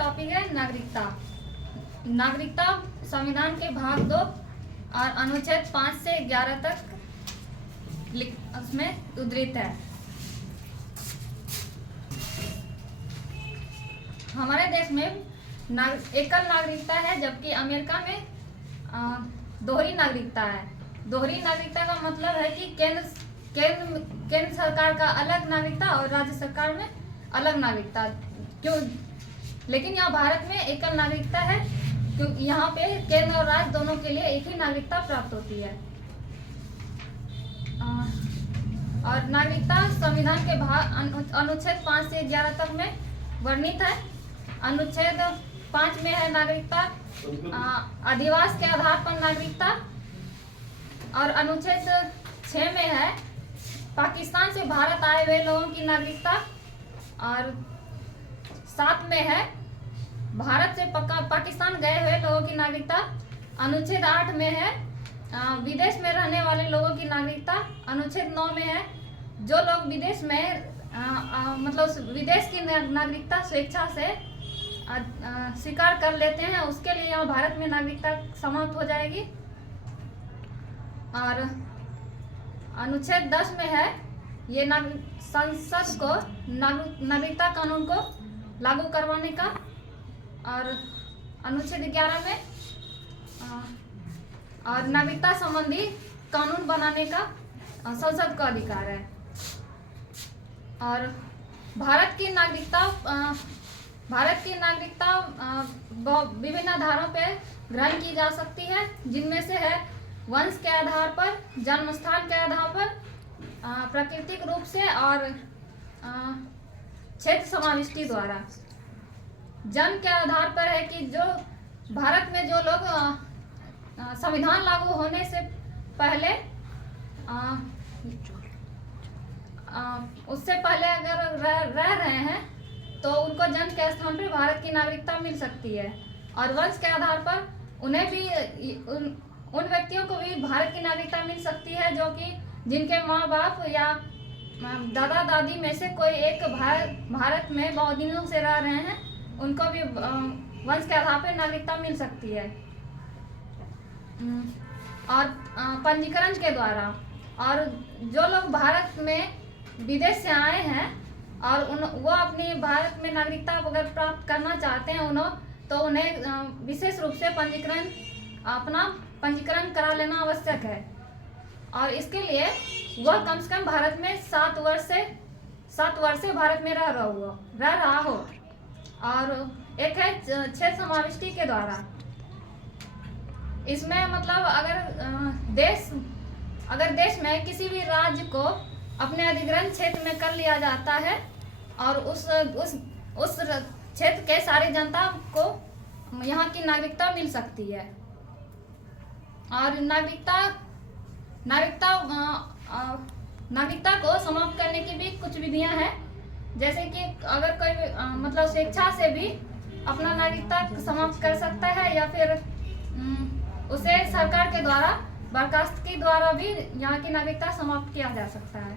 Topic है नागरिकता। नागरिकता संविधान के भाग 2 और अनुच्छेद 5 से 11 तक उसमें उद्धृत है। हमारे देश में एकल नागरिकता है, जबकि अमेरिका में दोहरी नागरिकता है। दोहरी नागरिकता का मतलब है कि केंद्र सरकार का अलग नागरिकता और राज्य सरकार में अलग नागरिकता। क्यों? लेकिन यहाँ भारत में एकल नागरिकता है, क्योंकि यहाँ पे केंद्र और राज्य दोनों के लिए एक ही नागरिकता प्राप्त होती है। और नागरिकता संविधान के भाग अनुच्छेद 5 से 11 तक में वर्णित है। अनुच्छेद 5 में है नागरिकता अधिवास के आधार पर नागरिकता, और अनुच्छेद 6 में है पाकिस्तान से भारत आए हुए लोगों की नागरिकता, और 7 में है भारत से पाकिस्तान गए हुए लोगों की नागरिकता। अनुच्छेद 8 में है विदेश में रहने वाले लोगों की नागरिकता। अनुच्छेद 9 में है जो लोग विदेश में मतलब विदेश की नागरिकता स्वेच्छा से स्वीकार कर लेते हैं, उसके लिए यहाँ भारत में नागरिकता समाप्त हो जाएगी। और अनुच्छेद 10 में है ये संसद को नागरिकता कानून को लागू करवाने का, और अनुच्छेद 11 में और नागरिकता संबंधी कानून बनाने का संसद का अधिकार है। और भारत की नागरिकता विभिन्न आधारों पर ग्रहण की जा सकती है, जिनमें से है वंश के आधार पर, जन्म स्थान के आधार पर, प्राकृतिक रूप से, और क्षेत्र समाविष्टि द्वारा। जन्म के आधार पर है कि जो भारत में जो लोग संविधान लागू होने से पहले उससे पहले अगर रह रहे हैं तो उनको जन्म के स्थान पर भारत की नागरिकता मिल सकती है। और वंश के आधार पर उन्हें भी उन व्यक्तियों को भी भारत की नागरिकता मिल सकती है जो कि जिनके माँ बाप या दादा दादी में से कोई एक भारत में बहुत दिनों से रह रहे हैं, उनको भी वंश के आधार पर नागरिकता मिल सकती है। और पंजीकरण के द्वारा, और जो लोग भारत में विदेश से आए हैं और वो अपनी भारत में नागरिकता अगर प्राप्त करना चाहते हैं तो उन्हें विशेष रूप से अपना पंजीकरण करा लेना आवश्यक है। और इसके लिए वह कम से कम भारत में 7 वर्ष से भारत में रह रहा हो। और एक है क्षेत्र समाविष्टि के द्वारा। इसमें मतलब अगर देश में किसी भी राज्य को अपने अधिग्रहण क्षेत्र में कर लिया जाता है और उस क्षेत्र के सारी जनता को यहाँ की नागरिकता मिल सकती है। और नागरिकता को समाप्त करने की भी कुछ विधियां हैं, जैसे कि अगर कोई मतलब स्वेच्छा से भी अपना नागरिकता समाप्त कर सकता है, या फिर उसे सरकार के द्वारा बर्खास्तगी द्वारा भी यहाँ की नागरिकता समाप्त किया जा सकता है।